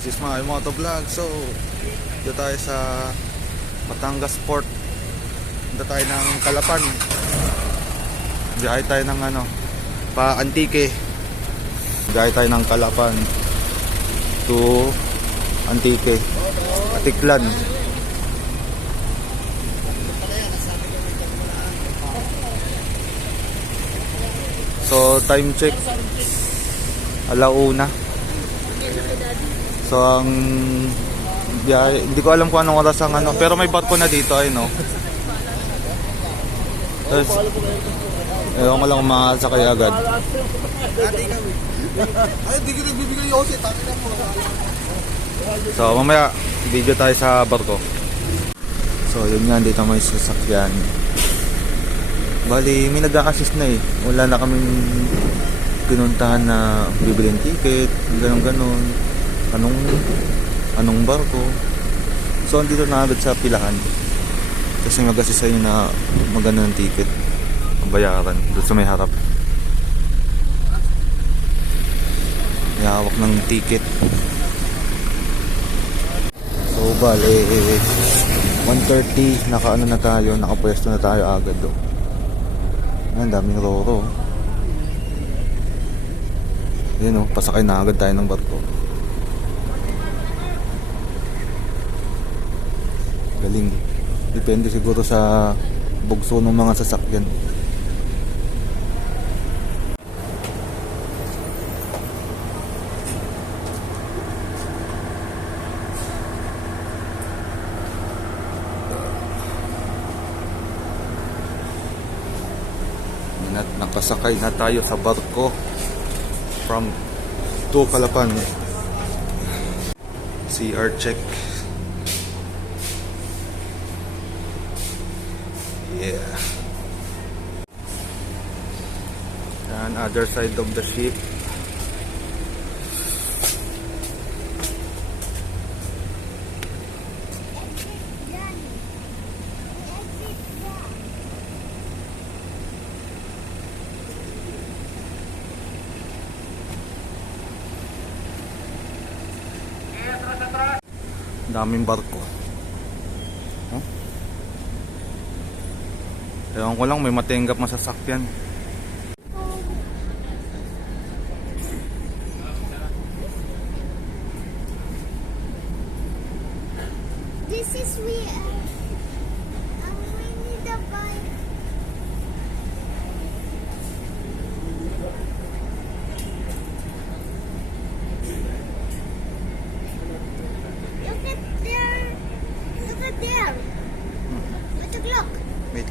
This is my motovlog. So, dito tayo sa Batangas Port. Dito tayo ng Calapan. Biyahe tayo ng pa Antique. Biyahe tayo ng Calapan to Antique, Atiklan. So, time check 1:00. So, ang biyahe, hindi ko alam kung anong oras ang pero may barko na dito ay Tapos, ewan ko lang kung makasakay agad. Ay, di ko nagbibigay yung Jose. So, mamaya, video tayo sa barko. So, yun nga, dito may sasakyan. Bali, may nag-a-assist na eh. Wala na kaming pinuntahan na bibili ng ticket, ganun-ganun. Anong barko. So, andito na agad sa pilahan. Kasi mag-assist sa'yo na maganda ng ticket. Ang bayaran, doon sa may harap. May hawak ng ticket. So, bali, 1:30, nakaano na tayo, nakapwesto na tayo agad do. Ang daming roro. Yun pasakay na agad tayo ng barko. Galing. Depende siguro sa bugso ng mga sasakyan. Nakasakay na tayo sa barko from to Calapan. CR check. Yeah. And other side of the ship. Daming barko. Ewan ko lang, may matenggap masasakyan. This is we need a bike. Look at there. What's the clock? Wait.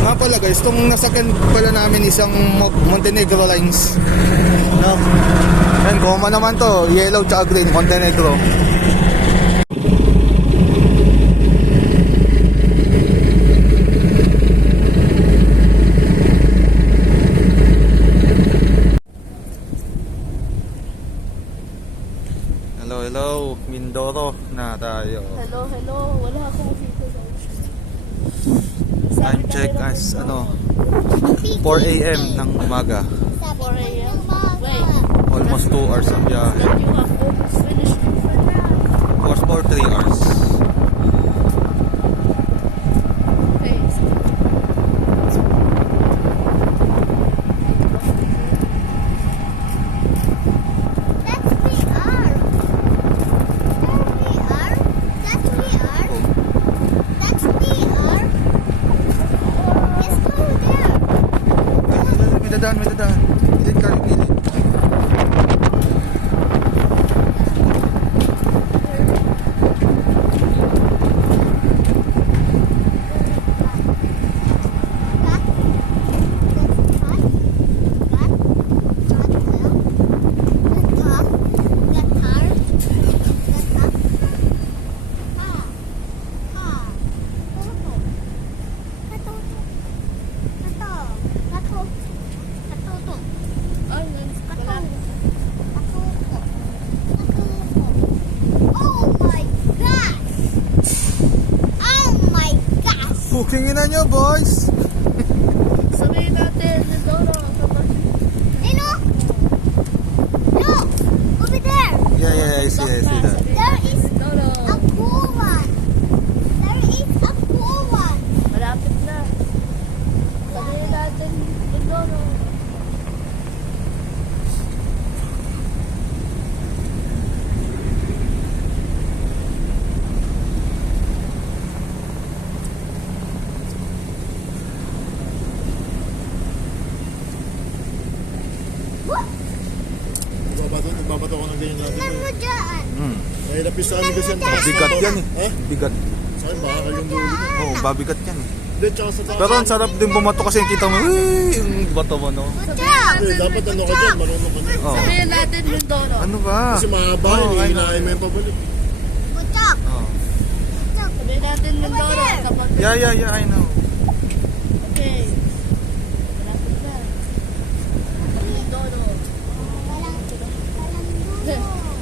Nga pala guys, itong nasakyan pala namin isang Montenegro Lines. No? Yan, common naman to. Yellow tsaka green, Montenegro. Hello, Mindoro na tayo. Hello. Wala akong dito sa Time check as 4 AM ng umaga. 4 a.m. Wait, Almost 2 hours ang biyahe. then you have almost finished Course for 3 hours. Okay. That's VR. That's VR. That's VR. Let's go there. May dadaan. Gilid ka, gilid. Oh my gosh! Tingnan nyo boys. Sabihin natin, Mindoro, kapag Yes, see that. There is No, no. a cool one. There is a cool one. Malapit na. Sabihin natin, Lindoro. Nagbabato ko ng ganyan natin. Tingnan mo dyan. Mahirap yung saan kasi ang taas. Bigat yan eh. Eh? Bigat. Saan ba? Kayong dulo na. Oo, babigat yan eh. Hindi, tsaka sa taas. Pero ang sarap din bumato kasi kita mo, yung bato mo, no? Good job. Eh, dapat ano ka dyan, marunong ka dyan. Oh. Sabihin natin, Lindoro. Ano ba? Kasi mahaba, Oo, I know. hihinain mo yung pabalik. Good job. Oh. Good job. Sabihin natin, Lindoro. Kapag Yeah, I know. okay. Malapit na. Lindoro. Walang dulo.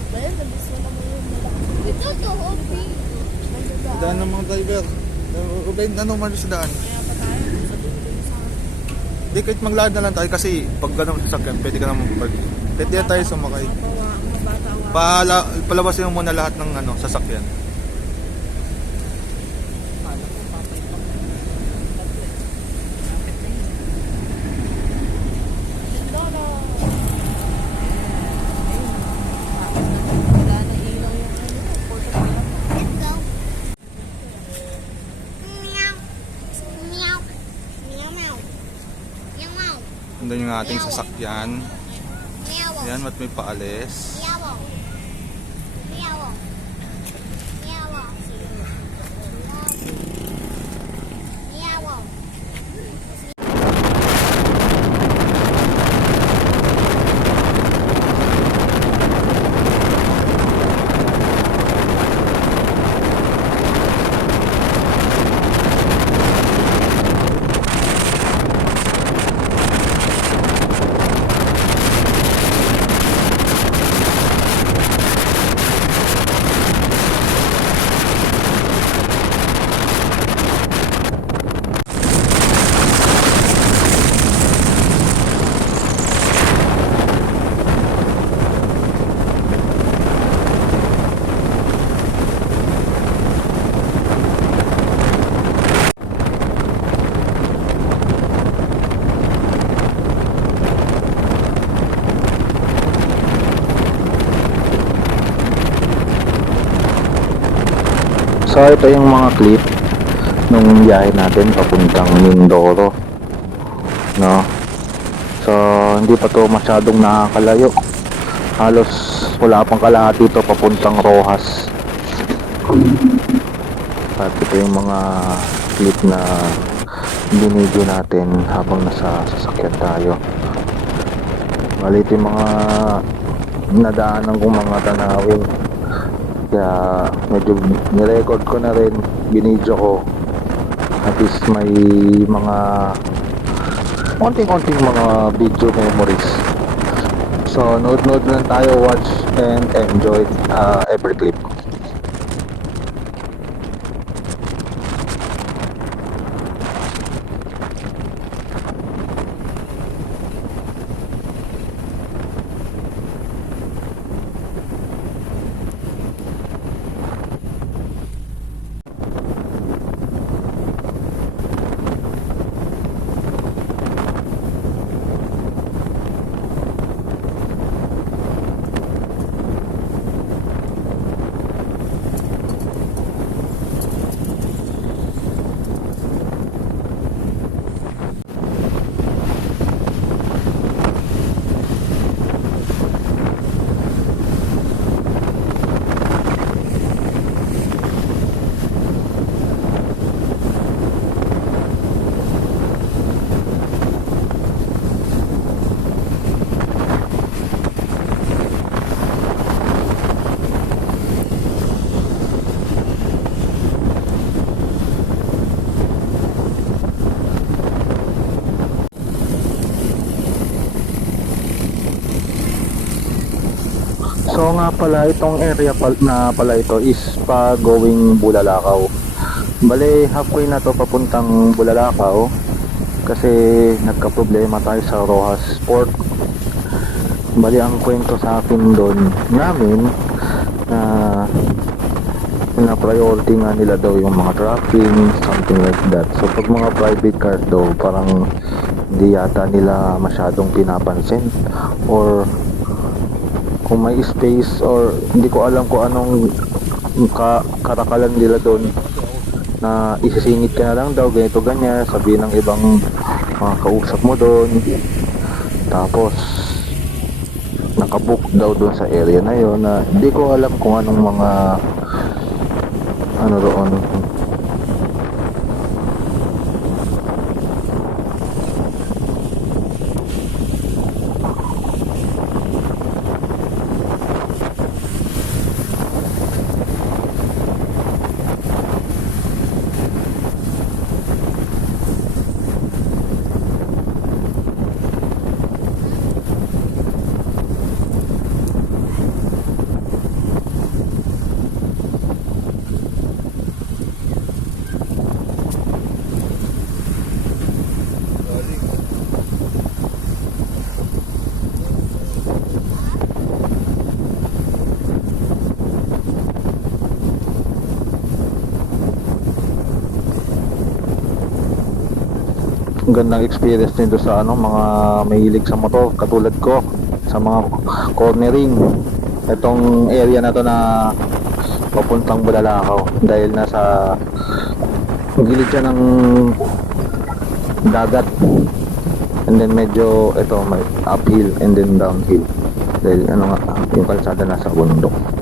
Bayan, nabis mo naman yung malaki. Ito to, Hopi. Daan ng mga driver. Ruben, ano man sa daan? Kaya pa tayo. Sa dulo sa Hindi, kahit maglakad na lang tayo kasi pag ganun sa sakyan, pwede ka naman pwede tayo sumakay. Palabasin mo muna lahat ng sasakyan. Lindoro. Wala na ilaw yung porta pa lang. Let's go. Meow. Meow. Meow, meow. Meow, meow. Andun yung ating sasakyan. Meow. Yan, at may paalis. Meow. Meow. Meow. Meow. So ito yung mga clip nung biyahe natin papuntang Mindoro, no? So hindi pa to masyadong nakakalayo, halos wala pang kalahati ito papuntang Rojas. At ito yung mga clip na binidyo natin habang nasa sasakyan tayo. Bali ito yung mga nadaanan kong mga tanawin, kaya medyo nirecord ko na rin, binidyo ko, at least may mga konting-konting mga video memories. So nood-nood lang tayo, watch and enjoy every clip. So nga pala, itong area na pala ito is pa going Bulalakaw. Bale, halfway na to papuntang Bulalakaw kasi nagka-problema tayo sa Rojas Port. Bale, ang kwento sa akin doon namin na pina-priority nga nila daw yung mga trucking, something like that. So pag mga private car daw, parang hindi yata nila masyadong pinapansin, or kung may space, or hindi ko alam kung anong karakalan nila doon, na isisingit ka na lang daw, ganito ganyan, sabihin ng ibang mga kausap mo doon, tapos nakabook daw doon sa area na yon, na hindi ko alam kung anong mga ano roon. Ang gandang experience nito sa ano, mga mahilig sa motor katulad ko, sa mga cornering. Itong area na to na papuntang Bulalakaw, dahil nasa gilid siya ng dagat, and then medyo ito may uphill and then downhill, dahil ano nga, yung kalsada nasa bundok.